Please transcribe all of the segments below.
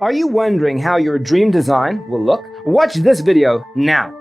Are you wondering how your dream design will look? Watch this video now.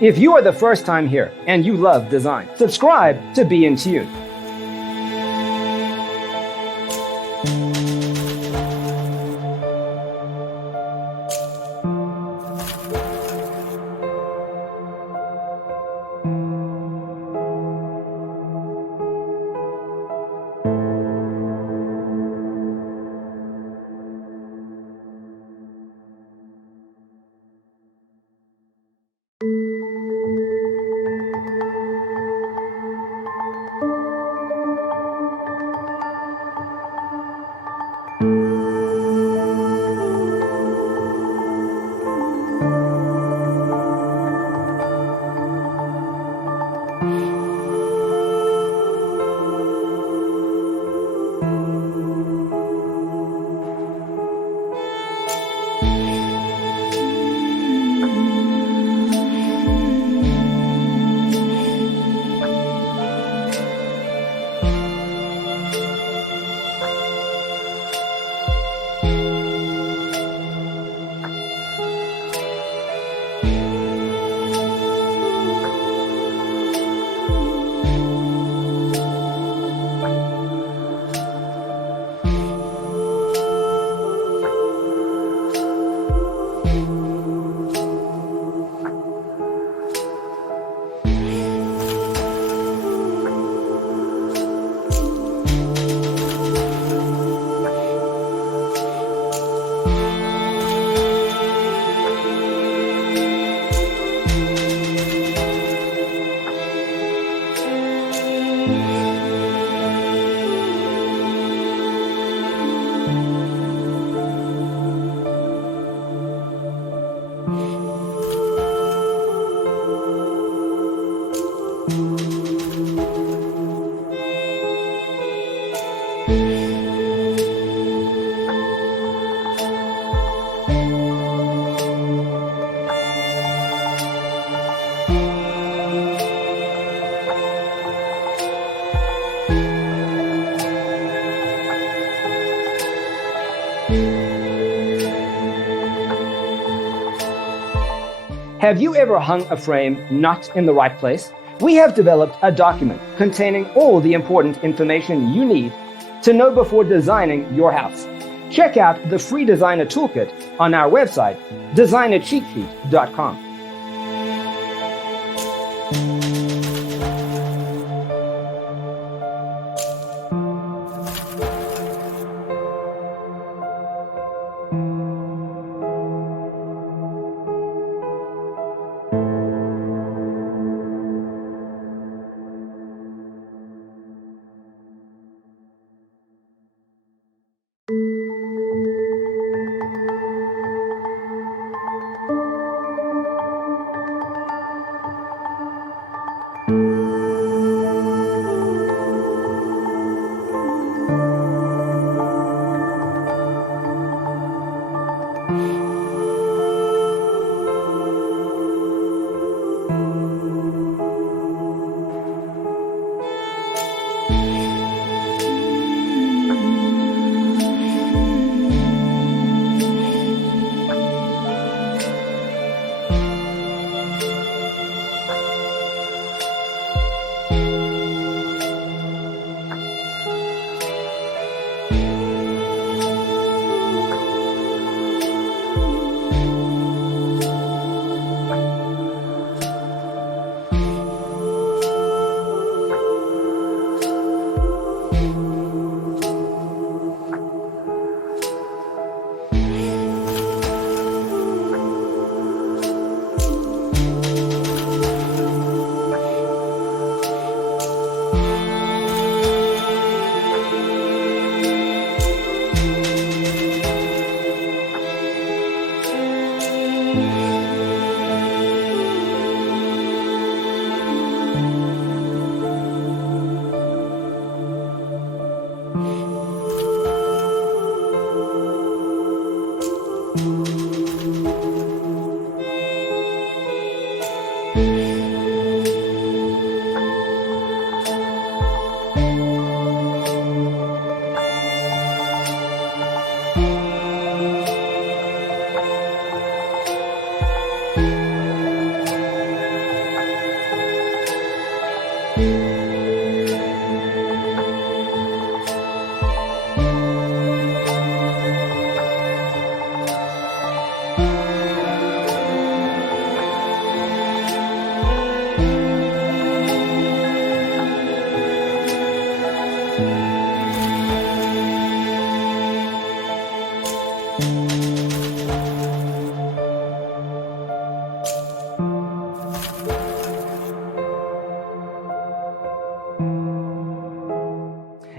If you are the first time here and you love design, subscribe to Be in Tune. Have you ever hung a frame not in the right place? We have developed a document containing all the important information you need to know before designing your house. Check out the free designer toolkit on our website, designercheatsheet.com.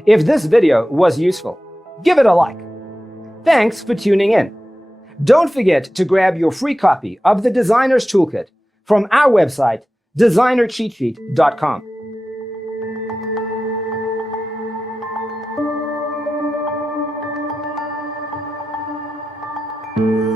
If this video was useful, give it a like. Thanks for tuning in. Don't forget to grab your free copy of the Designer's Toolkit from our website, designercheatsheet.com.